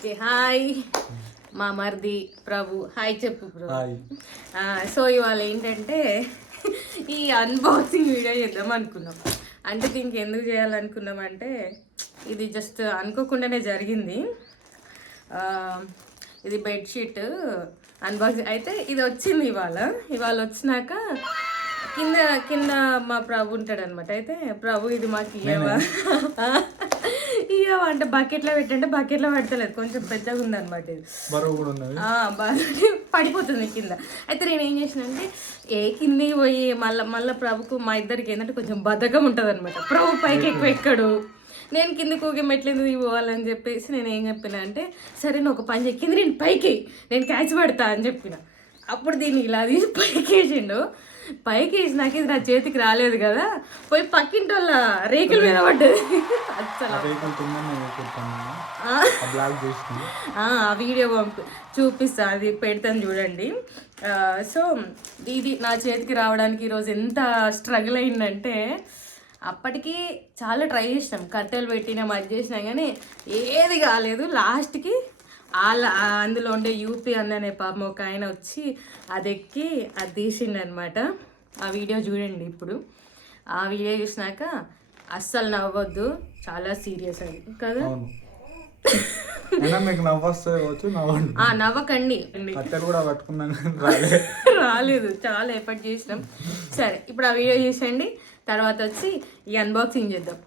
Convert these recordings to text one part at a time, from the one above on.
Okay hi మా మరిది ప్రభు hi చెప్పు ప్రభు. సో ఇవాళ ఏంటంటే ఈ అన్బాక్సింగ్ వీడియో చేద్దాం అనుకున్నాం. అంటే దీనికి ఎందుకు చేయాలనుకున్నాం అంటే ఇది జస్ట్ అనుకోకుండానే జరిగింది. ఇది బెడ్షీట్ అన్బాక్సింగ్ అయితే ఇది వచ్చింది ఇవాళ వచ్చినాక కింద కింద మా ప్రభు ఉంటాడు అనమాట. అయితే ప్రభు ఇది మాకు ఇయ్యవా అంటే బకెట్లో పెట్టంటే బకెట్లో పడతలేదు, కొంచెం పెద్దగా ఉందన్నమాట. ఇది పడిపోతుంది కింద. అయితే నేను ఏం చేసిన అంటే కిందికి పోయి మళ్ళీ ప్రభుకు మా ఇద్దరికి ఏంటంటే కొంచెం బద్ధకం ఉంటుంది అనమాట. ప్రభు పైకి ఎక్కువ ఎక్కడు, నేను కిందకి ఊగే మెట్లెందుకు పోవాలని చెప్పేసి నేను ఏం చెప్పిన అంటే సరే నువ్వు ఒక పని చెక్కింది నేను పైకి నేను క్యాచ్ పడతా అని చెప్పిన. అప్పుడు దీన్ని ఇలా తీసి పైకి వేసిండు. పైకి వేసినాక ఇది నా చేతికి రాలేదు కదా, పోయి పక్కింటి వాళ్ళ రేకుల మీద పడ్డది. ఆ వీడియో చూపిస్తా, అది పెడతాను చూడండి. సో ఇది నా చేతికి రావడానికి ఈరోజు ఎంత స్ట్రగుల్ అయిందంటే అప్పటికి చాలా ట్రై చేసినాం, కట్టెలు పెట్టినాం, అది చేసినాం, కానీ ఏది కాలేదు. లాస్ట్కి అందులో ఉండే యూపీ అనే పాపం ఒక ఆయన వచ్చి అది ఎక్కి అది తీసిండు అనమాట. ఆ వీడియో చూడండి. ఇప్పుడు ఆ వీడియో చూసినాక అస్సలు నవ్వద్దు, చాలా సీరియస్ అది కదా. నవ్వకండి, రాలేదు, చాలా ఎఫర్ట్ చేసినాం. సరే ఇప్పుడు ఆ వీడియో చూసండి, తర్వాత వచ్చి ఈ అన్బాక్సింగ్ చేద్దాం.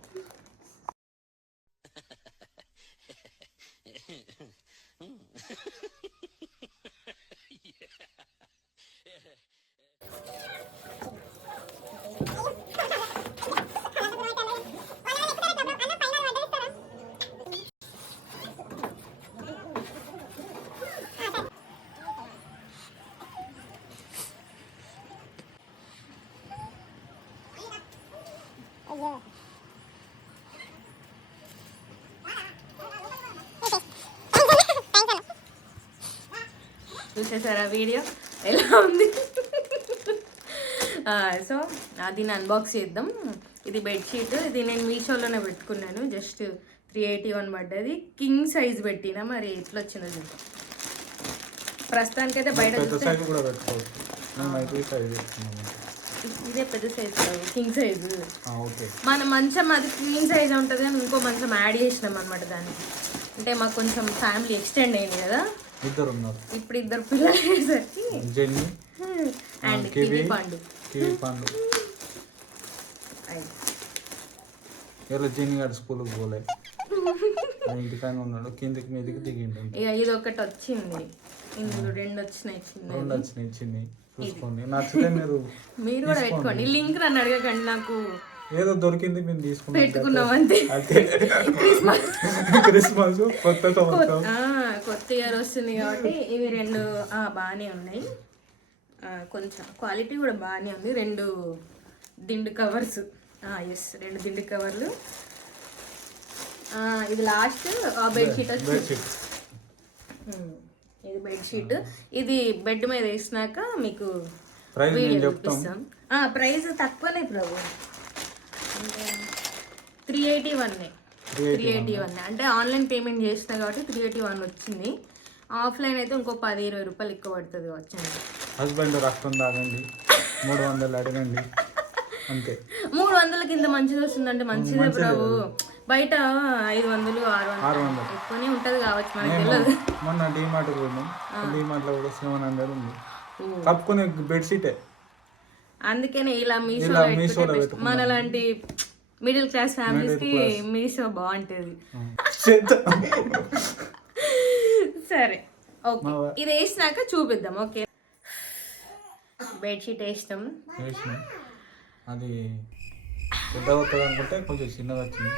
చూసేసారా వీడియో ఎలా ఉంది? సో దీన్ని అన్బాక్స్ చేద్దాం. ఇది బెడ్షీట్, ఇది నేను మీషోలోనే పెట్టుకున్నాను, జస్ట్ 381 పడ్డది. కింగ్ సైజ్ పెట్టినా, మరి ఎట్లా వచ్చిందో చూద్దాం. ప్రస్తుతానికైతే బయట ఇదే పెద్ద సైజ్ కాదు, కింగ్ సైజు. మన మంచం అది క్వీన్ సైజ్ ఉంటుంది, కానీ ఇంకో మంచం యాడ్ చేసినాం అనమాట దానికి. అంటే మాకు కొంచెం ఫ్యామిలీ ఎక్స్టెండ్ అయింది కదా, ఇప్పుడు ఇద్దరు పిల్లలు అయ్యేసరికి అండ్ కివి పండు స్కూల్కి పోలే, ఇంటికానే ఉన్నాడు, కిందికి మీదకి దిగిండు. ఇక ఇది ఒకటి వచ్చింది, ఇందులో రెండు వచ్చినాయి చిన్నవి. చూసుకోండి, నచ్చితే మీరు కూడా పెట్టుకోండి. లింక్ నన్ను అడగకండి, నాకు ఏదో దొరికింది మేము తీసుకున్నాం, పెట్టుకున్నాం అంతే. క్రిస్మస్ కొత్త ఇయర్ వస్తుంది కాబట్టి ఇవి రెండు బాగానే ఉన్నాయి, కొంచెం క్వాలిటీ కూడా బాగానే ఉంది. రెండు దిండు కవర్స్, ఎస్ రెండు దిండు కవర్లు. ఇది లాస్ట్ బెడ్షీట్ వచ్చి ఇది బెడ్షీట్. ఇది బెడ్ మీద వేసినాక మీకు వీడియో చూపిస్తాం. ప్రైస్ తక్కువనే ప్రభు, 381 అంటే ఆన్లైన్ పేమెంట్ చేసినా కాబట్టి 381 వచ్చింది. ఆఫ్లైన్ అయితే ఇంకో 10-20 రూపాయలు ఎక్కువ పడుతుంది వచ్చింది. హస్బెండ్ రక్తం తాగండి, 300 అడగండి అంతే. 300 కింద మంచిది వస్తుందంటే మంచిదే ప్రభు. బయట 500-600 ఎక్కువనే ఉంటది కావచ్చు, మనకి తెలియదు. మొన్న డిమార్ట్ పోయినాం, డిమార్ట్ లో కూడా 700 ఉంది కప్పుకునే బెడ్షీటే. అందుకనే ఇలా మీషోలో మనలాంటి మిడిల్ క్లాస్ ఫ్యామిలీస్ కి మీషో బాగుంటది. సరే ఓకే, ఇది వేసినాక చూపిద్దాం. ఓకే బెడ్షీట్ వేసినాం, అది పెద్ద అవుతుంది అనుకుంటే కొంచెం చిన్నగా వచ్చింది,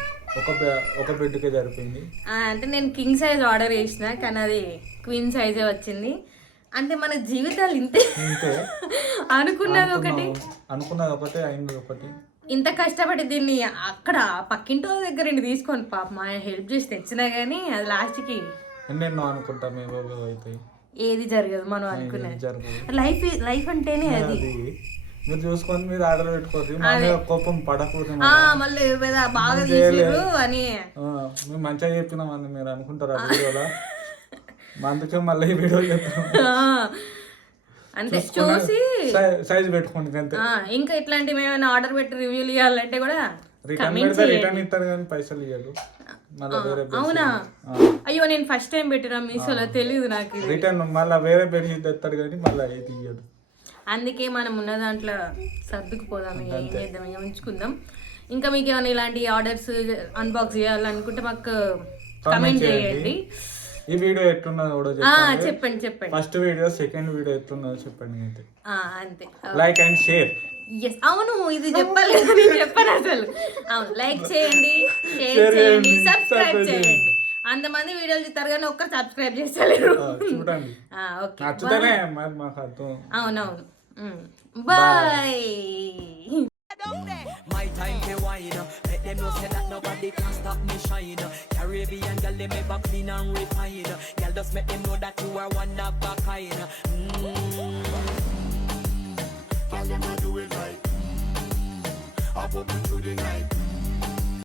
ఒక బెడ్కే సరిపోయింది. అంటే నేను కింగ్ సైజ్ ఆర్డర్ చేసిన, కానీ అది క్వీన్ సైజే వచ్చింది. అంటే మన జీవితాలు ఇంతే, అనుకున్నది ఒకటి అయింది ఒకటి. ఇంత కష్టపడి దీన్ని అక్కడ పక్కింటి వాళ్ళ దగ్గర తీసుకొని పాప మా హెల్ప్ చేసి తెచ్చినా కానీ అది లాస్ట్కి ఎన్నెన్నో అనుకుంటా ఏది జరగదు మనం అనుకునేది. లైఫ్ అంటేనే అది. మీరు చూసుకొని మీరు ఆర్డర్ పెట్టుకోవచ్చు, కోపం పడకూడదు. మళ్ళీ బాగా తీసిరు అని మేము మంచిగా చెప్పినాం అని మీరు అనుకుంటారా వీడియోలో? అందుకే మళ్ళీ ఈ వీడియో చేస్తాం. అంతే చూసి సైజ్ పెట్టుకోండి అంతే. ఇంకా ఇట్లాంటివి ఏమైనా ఆర్డర్ పెట్టి రివ్యూలు ఇవ్వాలంటే కూడా రిటర్న్ పెడితే రిటర్న్ ఇస్తారు కానీ పైసలు ఇవ్వరు. మళ్ళీ వేరే అవునా? అయ్యో నేను ఫస్ట్ టైం పెట్టినా మీషోలో, తెలియదు నాకు. రిటర్న్ మళ్ళీ వేరే బెడ్షీట్ తెస్తారు కానీ మళ్ళీ ఇది ఇయ్యదు. అందుకే మనం ఉన్న దాంట్లో సర్దుకుపోదాం, ఏం చేద్దాం, ఇక ఉంచుకుందాం. ఇంకా మీకు ఏమైనా ఇలాంటి ఆర్డర్స్ అన్బాక్స్ చేయాలనుకుంటే మాకు కమెంట్ చేయండి. ఈ వీడియో ఎట్లున్నదో కూడా చెప్పండి. ఫస్ట్ వీడియో సెకండ్ వీడియో ఎట్లున్నదో చెప్పండి. అయితే అంతే. Like and share. ఎస్, అవును, ఇది చెప్పాలి కదా, నేను చెప్పాను అసలు. అవును, లైక్ చేయండి, షేర్ చేయండి, సబ్స్క్రైబ్ చేయండి. అంతమంది వీడియోలు చూస్తారు కానీ ఒక్కరు సబ్స్క్రైబ్ చేస్తలేరు. చూడండి, ఓకే, నచ్చుతానే మరి మాకు అర్థం. అవునవును, bye. My time to wine, let them know say that nobody can stop me shine. Caribbean girl, they make back clean and refine. Girl, just make them know that you are one of a kind. Girl, them a do it right. Up through the night.